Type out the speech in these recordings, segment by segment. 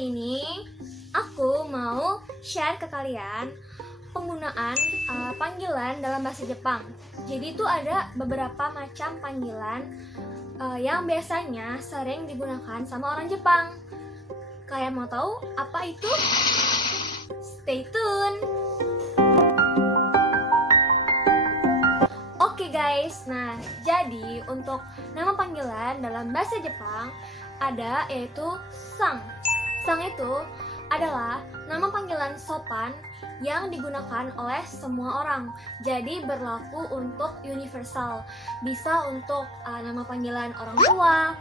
Hari ini aku mau share ke kalian penggunaan panggilan dalam bahasa Jepang. Jadi itu ada beberapa macam panggilan yang biasanya sering digunakan sama orang Jepang. Kalian mau tahu apa itu? Stay tune! Oke guys, nah jadi untuk nama panggilan dalam bahasa Jepang ada yaitu sang. Sang itu adalah nama panggilan sopan yang digunakan oleh semua orang. Jadi berlaku untuk universal. Bisa untuk nama panggilan orang tua,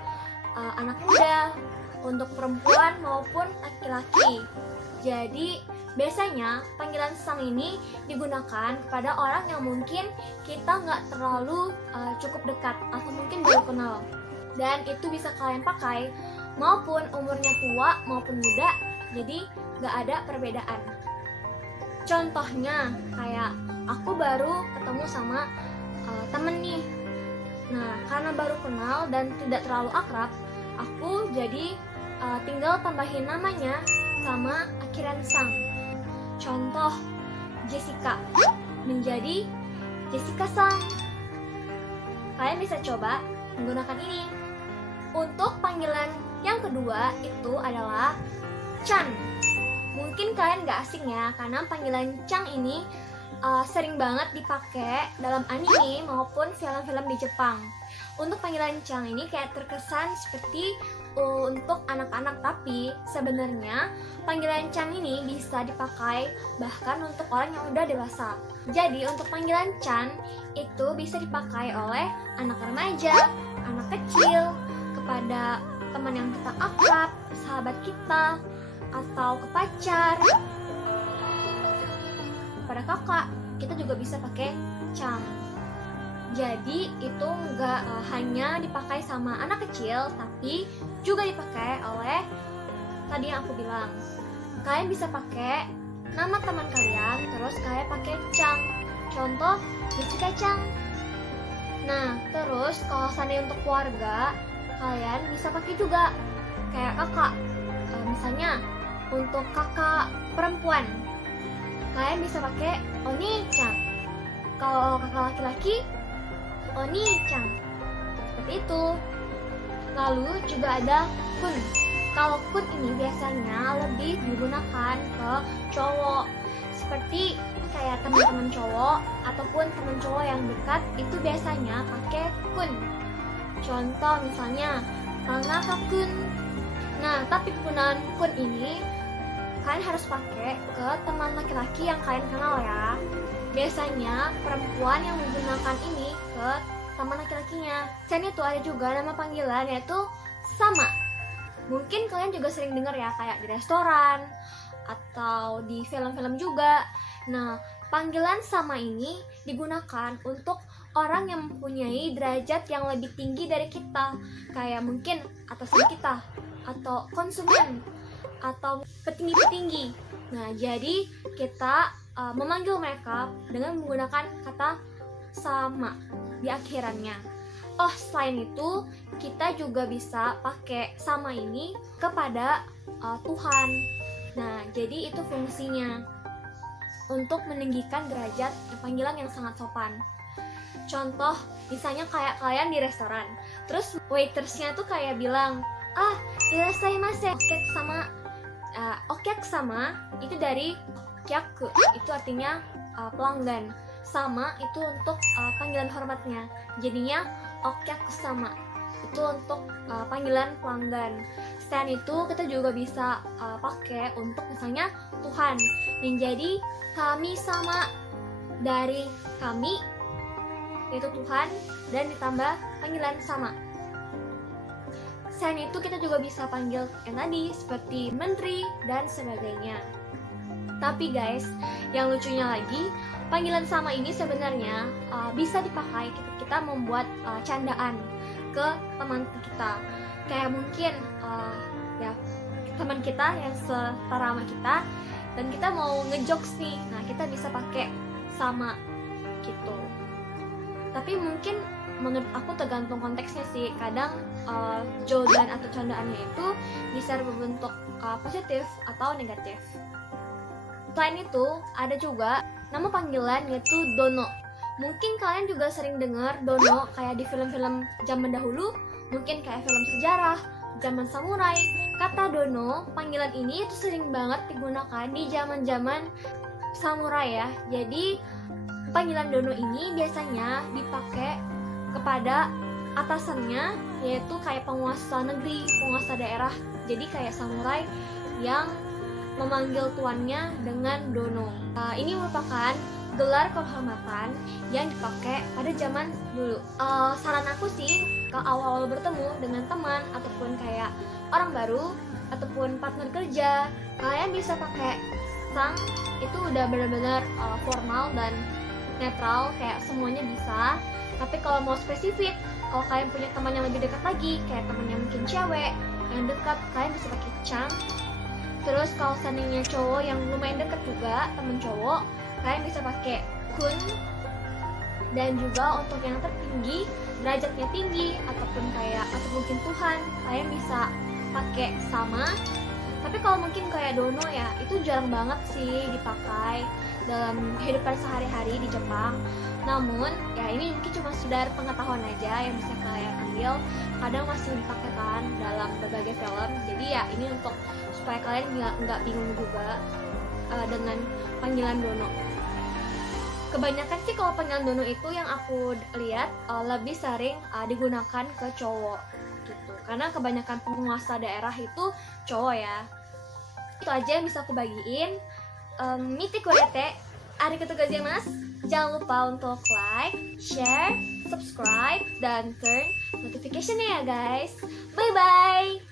anak muda, untuk perempuan maupun laki-laki. Jadi biasanya panggilan sang ini digunakan pada orang yang mungkin kita nggak terlalu cukup dekat atau mungkin baru kenal. Dan itu bisa kalian pakai maupun umurnya tua maupun muda, jadi nggak ada perbedaan. Contohnya kayak aku baru ketemu sama temen nih. Nah karena baru kenal dan tidak terlalu akrab, aku jadi tinggal tambahin namanya sama akhiran sang. Contoh Jessica menjadi Jessica sang. Kalian bisa coba menggunakan ini. Untuk panggilan yang kedua itu adalah Chan. Mungkin kalian gak asing ya, karena panggilan Chan ini sering banget dipakai dalam anime maupun film-film di Jepang. Untuk panggilan Chan ini kayak terkesan seperti untuk anak-anak, tapi sebenarnya panggilan Chan ini bisa dipakai bahkan untuk orang yang udah dewasa. Jadi untuk panggilan Chan itu bisa dipakai oleh anak remaja, anak kecil, kepada teman yang kita akrab, sahabat kita, atau ke pacar, pada kakak, kita juga bisa pakai Chan. Jadi itu nggak hanya dipakai sama anak kecil, tapi juga dipakai oleh tadi yang aku bilang. Kalian bisa pakai nama teman kalian, terus kalian pakai Chan. Contoh Jessica Chan. Nah terus kalau seandainya untuk keluarga, kalian bisa pakai juga kayak kakak. Misalnya untuk kakak perempuan, kalian bisa pakai Oni-chan. Kalau kakak laki-laki, Oni-chan. Seperti itu. Lalu juga ada kun. Kalau kun ini biasanya lebih digunakan ke cowok. Seperti kayak teman-teman cowok ataupun teman cowok yang dekat itu biasanya pakai kun. Contoh misalnya Tanaka-kun. Nah, tapi penggunaan kun ini kalian harus pakai ke teman laki-laki yang kalian kenal ya. Biasanya perempuan yang menggunakan ini ke teman laki-lakinya. Selain itu ada juga nama panggilan yaitu sama. Mungkin kalian juga sering dengar ya kayak di restoran atau di film-film juga. Nah, panggilan sama ini digunakan untuk orang yang mempunyai derajat yang lebih tinggi dari kita, kayak mungkin atasan kita, atau konsumen, atau petinggi-petinggi. Nah, jadi kita memanggil mereka dengan menggunakan kata sama di akhirannya. Oh, selain itu, kita juga bisa pakai sama ini kepada Tuhan. Nah, jadi itu fungsinya untuk meninggikan derajat panggilan yang sangat sopan. Contoh, misalnya kayak kalian di restoran, terus waitersnya tuh kayak bilang, irasaimase, okek sama itu dari kyaku, itu artinya pelanggan. Sama itu untuk panggilan hormatnya, jadinya okek sama itu untuk panggilan pelanggan. Selain itu kita juga bisa pakai untuk misalnya Tuhan, menjadi kami sama, dari kami yaitu Tuhan dan ditambah panggilan sama. Selain itu kita juga bisa panggil yang tadi seperti menteri dan sebagainya. Tapi guys, yang lucunya lagi, panggilan sama ini sebenarnya bisa dipakai ketika kita membuat candaan ke teman kita. Kayak mungkin ya teman kita yang setara sama kita dan kita mau ngejokes nih, nah kita bisa pakai sama gitu. Tapi mungkin menurut aku tergantung konteksnya sih. Kadang jodan atau candaannya itu bisa berbentuk positif atau negatif. Selain itu, ada juga nama panggilan yaitu Dono. Mungkin kalian juga sering dengar Dono kayak di film-film zaman dahulu, mungkin kayak film sejarah, zaman samurai. Kata Dono, panggilan ini itu sering banget digunakan di zaman-zaman samurai ya. Jadi, panggilan Dono ini biasanya dipakai kepada atasannya, yaitu kayak penguasa negeri, penguasa daerah. Jadi kayak samurai yang memanggil tuannya dengan Dono. Ini merupakan gelar kehormatan yang dipakai pada zaman dulu. Saran aku sih, kalau awal-awal bertemu dengan teman ataupun kayak orang baru ataupun partner kerja, kalian bisa pakai sang. Itu udah benar-benar formal dan netral, kayak semuanya bisa. Tapi kalau mau spesifik, kalau kalian punya teman yang lebih dekat lagi, kayak teman yang mungkin cewek yang dekat, kalian bisa pakai Chang. Terus kalau seandainya cowok yang lumayan dekat juga, temen cowok, kalian bisa pakai Kun. Dan juga untuk yang tertinggi, derajatnya tinggi ataupun mungkin Tuhan, kalian bisa pakai Sama. Tapi kalau mungkin kayak Dono ya, itu jarang banget sih dipakai dalam kehidupan sehari-hari di Jepang. Namun ya ini mungkin cuma sekedar pengetahuan aja yang bisa kalian ambil. Kadang masih dipakai kan dalam berbagai film. Jadi ya ini untuk supaya kalian nggak bingung juga dengan panggilan Dono. Kebanyakan sih kalau panggilan Dono itu yang aku lihat lebih sering digunakan ke cowok gitu. Karena kebanyakan penguasa daerah itu cowok ya. Itu aja yang bisa aku bagiin. Mite korete, arigatou gozaimasu. Jangan lupa untuk like, share, subscribe, dan turn notification-nya ya guys. Bye-bye!